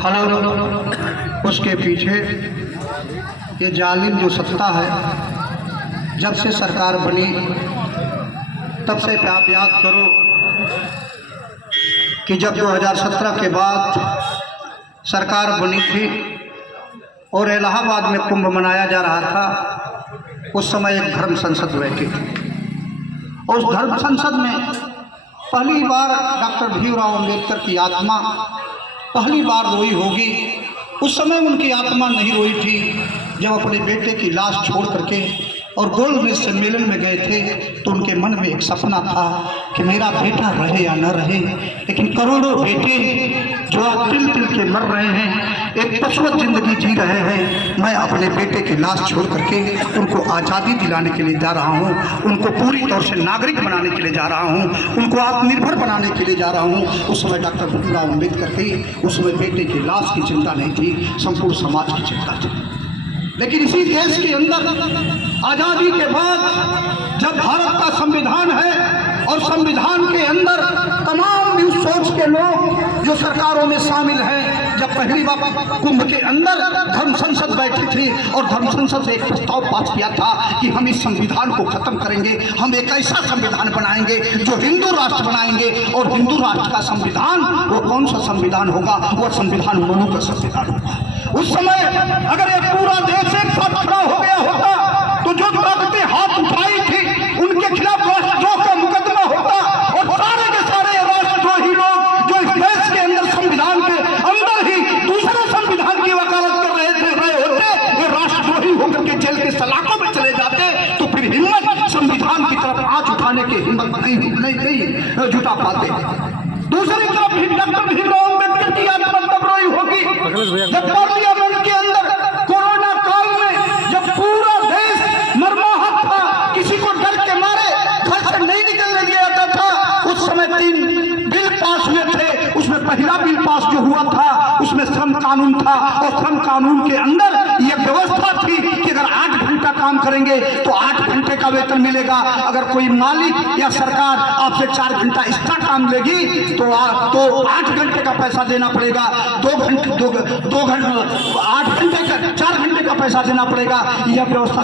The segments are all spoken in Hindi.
हालांकि उसके पीछे ये जालिम जो सत्ता है, जब से सरकार बनी तब से आप याद करो कि जब 2017 के बाद सरकार बनी थी और इलाहाबाद में कुंभ मनाया जा रहा था, उस समय एक धर्म संसद बैठी थी। उस धर्म संसद में पहली बार डॉक्टर भीमराव अंबेडकर की आत्मा पहली बार रोई होगी। उस समय उनकी आत्मा नहीं रोई थी जब अपने बेटे की लाश छोड़ करके और गोल्ड में सम्मेलन में गए थे, तो उनके मन में एक सपना था कि मेरा बेटा रहे या न रहे, लेकिन करोड़ों बेटे जो आज तिल तिल के मर रहे हैं, एक पशुवत जिंदगी जी रहे हैं, मैं अपने बेटे की लाश छोड़ करके उनको आज़ादी दिलाने के लिए जा रहा हूँ, उनको पूरी तौर से नागरिक बनाने के लिए जा रहा हूँ, उनको आत्मनिर्भर बनाने के लिए जा रहा हूँ। उस समय डॉक्टर भीमराव अम्बेडकर की उस समय बेटे की लाश की चिंता नहीं थी, संपूर्ण समाज की चिंता थी। लेकिन इसी देश के अंदर आज़ादी के बाद जब भारत का संविधान है और संविधान के अंदर तमाम इस सोच के लोग जो सरकारों में शामिल हैं, जब पहली बार कुंभ के अंदर धर्म संसद बैठी थी और धर्म संसद से एक प्रस्ताव पास किया था कि हम इस संविधान को खत्म करेंगे, हम एक ऐसा संविधान बनाएंगे जो हिंदू राष्ट्र बनाएंगे। और हिंदू राष्ट्र का संविधान वो कौन सा संविधान होगा? वह संविधान मनु का संविधान होगा। उस समय अगर ये पूरा देश एक साथ खड़ा हो गया होता तो जो ताकतें हाथ उठाई थी उनके खिलाफ राष्ट्रद्रोह का मुकदमा होता और सारे के सारे राष्ट्रद्रोही लोग जो इस देश के अंदर संविधान के अंदर ही दूसरे संविधान की वकालत कर रहे होते, ये राष्ट्रद्रोही होकर के जेल के सलाखों में चले जाते, तो फिर हिम्मत संविधान की तरफ आंच उठाने की हिम्मत नहीं जुटा पाते। दूसरी तरफ डॉक्टर भीमराव अम्बेडकर की आत्मा तब रोई होगी जब पार्लियामेंट के अंदर कोरोना काल में जब पूरा देश मरमाहत था, किसी को डर के मारे घर से नहीं निकलने दिया जाता था। उस समय 3 बिल पास हुए थे, उसमें पहला बिल पास जो हुआ था उसमें श्रम कानून था और श्रम कानून के अंदर यह व्यवस्था थी कि अगर 8 घंटा काम करेंगे तो 8 घंटे का वेतन मिलेगा। अगर कोई मालिक या सरकार आपसे 4 घंटा एक्स्ट्रा काम लेगी तो 8 घंटे का पैसा देना पड़ेगा, 4 घंटे का पैसा देना पड़ेगा। यह व्यवस्था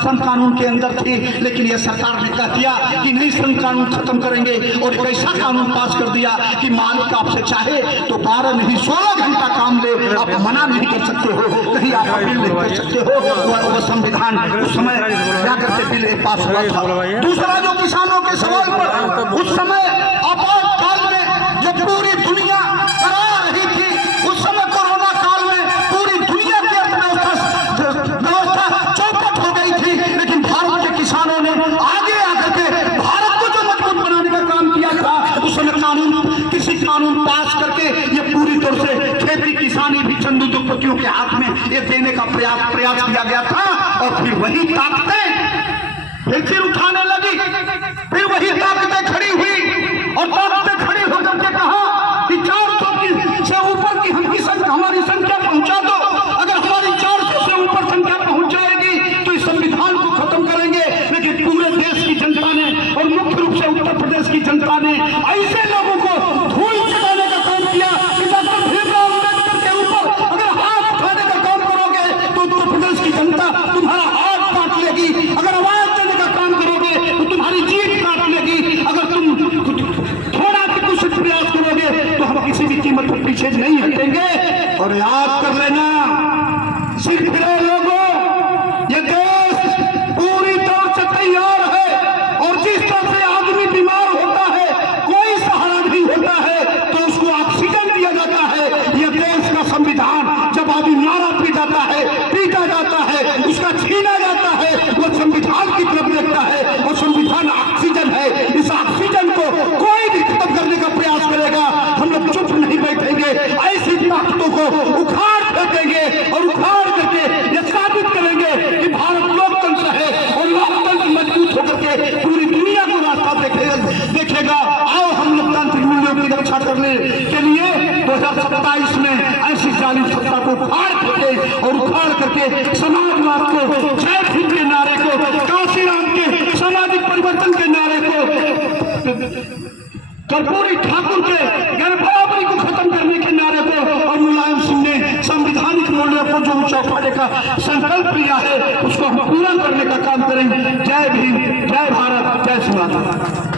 श्रम कानून के अंदर थी, लेकिन यह सरकार ने कह दिया कि नहीं, श्रम कानून खत्म करेंगे और एक ऐसा कानून पास कर दिया कि मालिक आपसे चाहे तो 12 नहीं 16 घंटा काम ले, आप मना नहीं कर सकते हो, कहीं आप अपील नहीं कर सकते हो। वह संविधान उस समय जाकर के बिल पास हुआ था। दूसरा जो किसानों के सवाल पर उस समय आपातकाल में जब पूरी दुनिया करा रही थी, उस समय कोरोना काल में पूरी दुनिया की अर्थव्यवस्था चौपट हो गई थी, लेकिन भारत के किसानों ने आगे आकर के भारत को जो मजबूत बनाने का काम किया था, उस समय कृषि कानून पास करके ये पूरी तरह से खेती किसानी भी चंद उद्योगपतियों के हाथ में ये देने का प्रयास किया गया था। और फिर वही ताकतें फिर उठाने लगी, फिर वही ताकतें खड़ी हुई और ताकतें खड़ी होकर के कहा कि 400 से ऊपर की हमारी संख्या पहुंचा दो। अगर हमारी 400 से ऊपर संख्या पहुंच जाएगी तो इस संविधान को खत्म करेंगे। लेकिन पूरे देश की जनता ने और मुख्य रूप से उत्तर प्रदेश की जनता ने ऐसे लोगों को धूल चटाने का काम किया कि डॉक्टर भीमराव अम्बेडकर के ऊपर अगर हाथ उठाने का काम करोगे तो उत्तर प्रदेश की जनता तुम्हारा हाथ काट लेगी, अगर आवाज देने का काम करोगे तो तुम्हारी जीभ काट लेगी, अगर तुम थोड़ा भी कुछ प्रयास करोगे तो हम किसी भी कीमत पर पीछे नहीं हटेंगे। और याद कर लेना सिर्फ लोगों, ये देश पूरी तरह से तैयार है और जिस तरह से आदमी बीमार होता है, कोई सहारा नहीं होता है तो उसको ऑक्सीजन दिया जाता है। यह देश का संविधान जब आदमी नारा पीटा जाता है, उसका छीना जाता है, वो संविधान की तरफ देखता है और संविधान ऑक्सीजन है। इस ऑक्सीजन को कोई भी खत्म करने का प्रयास करेगा, हम लोग चुप नहीं बैठेंगे, ऐसी ताकतों को उखाड़ फेंकेंगे और उखाड़ करके ये साबित करेंगे कि भारत लोकतंत्र है और लोकतंत्र मजबूत होकर के पूरी दुनिया को रास्ता देखेगा। आओ हम लोकतांत्रिक मूल्यों की रक्षा करने के लिए 2027 में ऐसी जालिम सत्ता को उखाड़ करके समाजवाद को, जय भीम के नारे को, काशीराम के सामाजिक परिवर्तन के नारे को, कर्पूरी ठाकुर के बराबरी को खत्म करने के नारे को और मुलायम जो चौपाटे का संकल्प लिया है उसको हम पूरा करने का काम करेंगे। जय भीम, जय भारत, जय शिवराम।